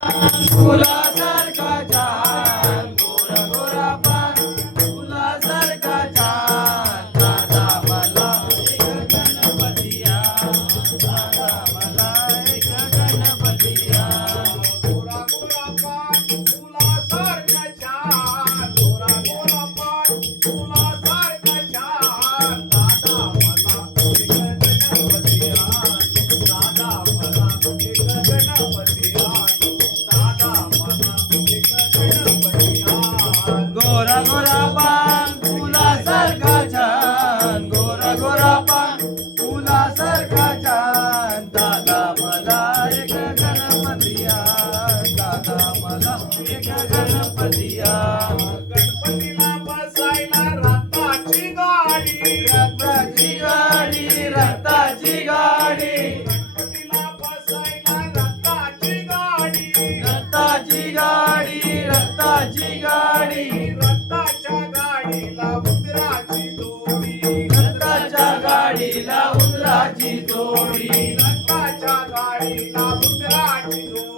Hola. गणपतिया गणपतीला बसायला रथाची गाडी. रथाची गाडी रथाची गाडी. गणपतीला बसायला रथाची गाडी. रथाची गाडी रथाची गाडी. रथाच्या गाडीला उंदराची दोरी रथाच्या गाडीला उंदराची जोडी. रथाच्या गाडीला उंदराची जोडी.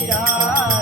Shri